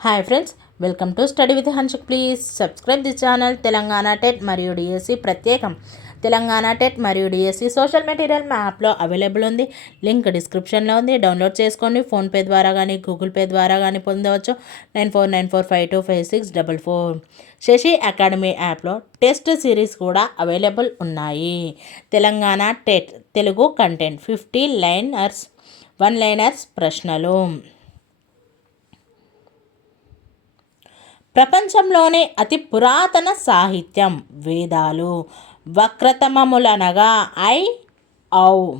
Hi friends welcome to study with Hanshak please subscribe the channel Telangana TET మరియు DSC ప్రత్యేకం Telangana TET మరియు DSC social material మా యాప్లో available ఉంది link డిస్క్రిప్షన్లో ఉంది డౌన్లోడ్ చేసుకోండి ఫోన్పే ద్వారా కానీ గూగుల్ పే ద్వారా కానీ పొందవచ్చు nine four nine four five two five six double four Shashi academy యాప్లో టెస్ట్ సిరీస్ కూడా అవైలబుల్ ఉన్నాయి Telangana TET Telugu content fifty liners one liners ప్రశ్నలు ప్రపంచంలోనే అతి పురాతన సాహిత్యం. వేదాలు వక్రతమములనగా ఐ. ఔ.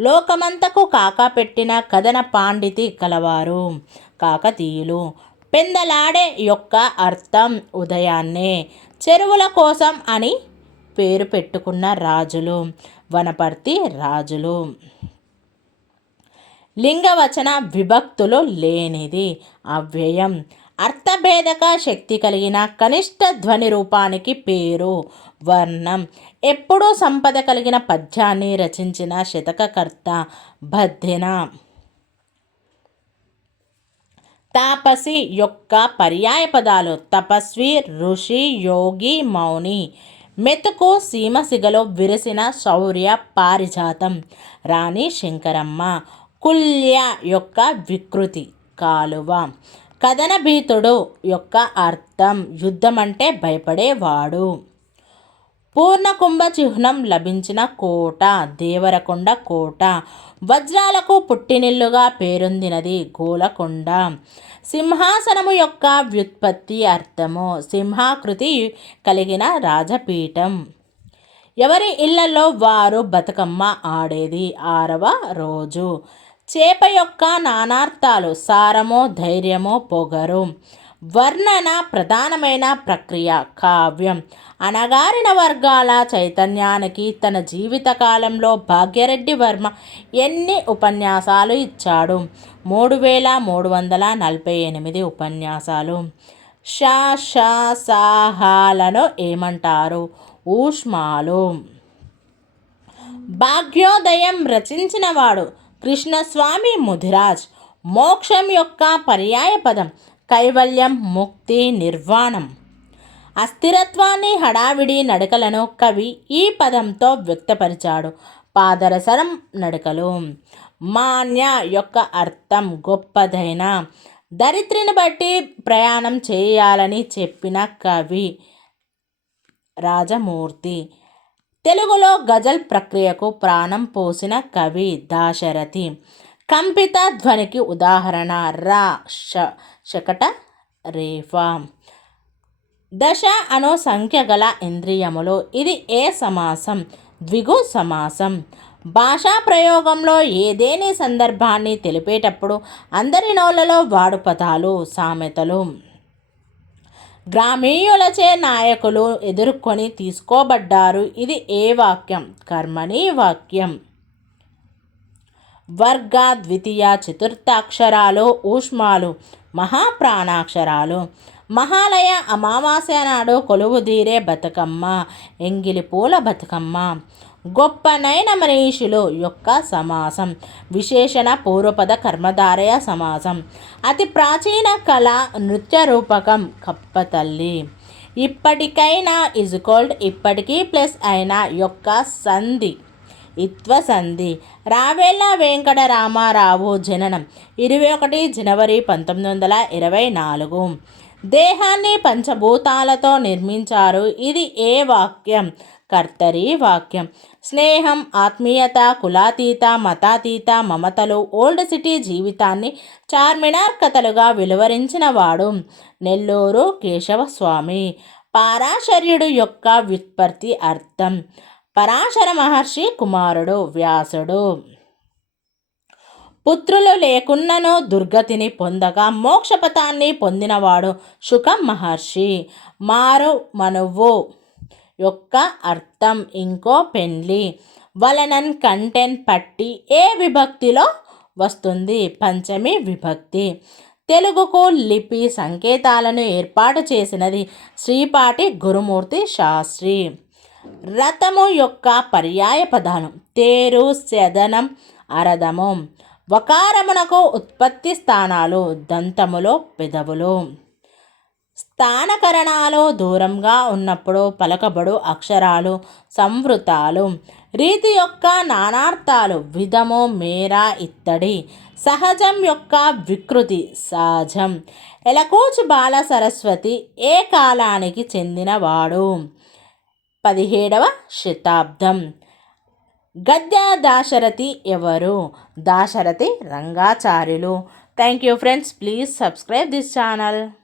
లోకమంతకు కాక పెట్టిన కథన పాండితి కలవారు. కాకతీయులు పెందలాడే యొక్క అర్థం ఉదయాన్నే చెరువుల కోసం అని పేరు పెట్టుకున్న రాజులు వనపర్తి రాజులు. లింగవచన విభక్తులు లేనిది అవ్యయం. అర్థభేదక శక్తి కలిగిన కనిష్ట ధ్వని రూపానికి పేరు వర్ణం. ఎప్పుడూ సంపద కలిగిన పద్యాన్ని రచించిన శతకకర్త భద్దిన తాపసి యొక్క పర్యాయ పదాలు తపస్వి ఋషి యోగి మౌని. మెతుకు సీమసిగలో విరిసిన శౌర్య పారిజాతం. రాణి శంకరమ్మ. కుల్య యొక్క వికృతి కాలువ. కథనభీతుడు యొక్క అర్థం యుద్ధం అంటే భయపడేవాడు పూర్ణకుంభ చిహ్నం లభించిన కోట దేవరకొండ కోట వజ్రాలకు పుట్టినిల్లుగా పేరొందినది గోలకొండ. సింహాసనము యొక్క వ్యుత్పత్తి అర్థము సింహాకృతి కలిగిన రాజపీఠం. ఎవరి ఇళ్ళలో వారు బతుకమ్మ ఆడేది ఆరవ రోజు. చేప యొక్క నానార్థాలు సారమో ధైర్యమో పొగరు. వర్ణన ప్రధానమైన ప్రక్రియ కావ్యం. అనగారిన వర్గాల చైతన్యానికి తన జీవితకాలంలో భాగ్యరెడ్డి వర్మ ఎన్ని ఉపన్యాసాలు ఇచ్చాడు? మూడు వేల మూడు వందల నలభై ఎనిమిది ఉపన్యాసాలు. షాహాలను ఏమంటారు? ఊష్మాలు. భాగ్యోదయం రచించినవాడు కృష్ణస్వామి ముదిరాజ్ మోక్షం యొక్క పర్యాయ పదం కైవల్యం ముక్తి నిర్వాణం. అస్థిరత్వాన్ని హడావిడి నడకలను కవి ఈ పదంతో వ్యక్తపరిచాడు. పాదరసరం నడకలు. మాన్య యొక్క అర్థం గొప్పదైన దరిద్రిని బట్టి ప్రయాణం చేయాలని చెప్పిన కవి రాజమూర్తి. తెలుగులో గజల్ ప్రక్రియకు ప్రాణం పోసిన కవి దాశరథి. కంపిత ధ్వనికి ఉదాహరణ రా శకట రేఫా. దశ అను సంఖ్య గల ఇంద్రియములు ఇది ఏ సమాసం? ద్విగు సమాసం. భాషా ప్రయోగంలో ఏదేని సందర్భాన్ని తెలిపేటప్పుడు అందరి నోళ్ళలో వాడు పదాలు సామెతలు. గ్రామీయులచే నాయకులు ఎదుర్కొని తీసుకోబడ్డారు. ఇది ఏ వాక్యం? కర్మని వాక్యం. వర్గ ద్వితీయ చతుర్థాక్షరాలు ఊష్మాలు మహాప్రాణాక్షరాలు. మహాలయ అమావాస్య నాడు కొలువుదీరే బతుకమ్మ ఎంగిలి పూల బతుకమ్మ. గొప్పనైన మనీషులు యొక్క సమాసం. విశేషణ పూర్వపద కర్మధారయ సమాసం. అతి ప్రాచీన కళ నృత్య రూపకం కప్పతల్లి ఇప్పటికైనా ఇజుకోల్డ్ ఇప్పటికీ ప్లస్ అయిన యొక్క సంధి. ఇత్వ సంధి. రావేళ్ళ వెంకట రామారావు జననం ఇరవై ఒకటి జనవరి పంతొమ్మిది వందల ఇరవై నాలుగు. దేహాన్ని పంచభూతాలతో నిర్మించారు. ఇది ఏ వాక్యం? కర్తరి వాక్యం. స్నేహం ఆత్మీయత కులాతీత మతాతీత మమతలు ఓల్డ్ సిటీ జీవితాన్ని చార్మినార్ కథలుగా వెలువరించిన వాడు నెల్లూరు కేశవస్వామి. పారాశర్యుడు యొక్క వ్యుత్పత్తి అర్థం. పరాశర మహర్షి కుమారుడు వ్యాసుడు. పుత్రులు లేకున్నను దుర్గతిని పొందగా మోక్షపథాన్ని పొందినవాడు శుకం మహర్షి. మారు మనువు యొక్క అర్థం ఇంకో పెండ్లి. వలనన్ కంటెన్ పట్టి ఏ విభక్తిలో వస్తుంది? పంచమి విభక్తి. తెలుగుకు లిపి సంకేతాలను ఏర్పాటు చేసినది శ్రీపాటి గురుమూర్తి శాస్త్రి. రథము యొక్క పర్యాయ పదాలు తేరు సదనం అరదము వకారమునకు ఉత్పత్తి స్థానాలు దంతములో పెదవులు. స్థానకరణాలు దూరంగా ఉన్నప్పుడు పలకబడు అక్షరాలు సంవృతాలు. రీతి యొక్క నానార్థాలు విధము మేర ఇత్తడి. సహజం యొక్క వికృతి సహజం ఎలకూచి బాల సరస్వతి ఏ కాలానికి చెందినవాడు? పదిహేడవ శతాబ్దం. గద్య దాశరథి ఎవరు? Dasarathi Rangacharyulu. Thank you friends. Please subscribe this channel.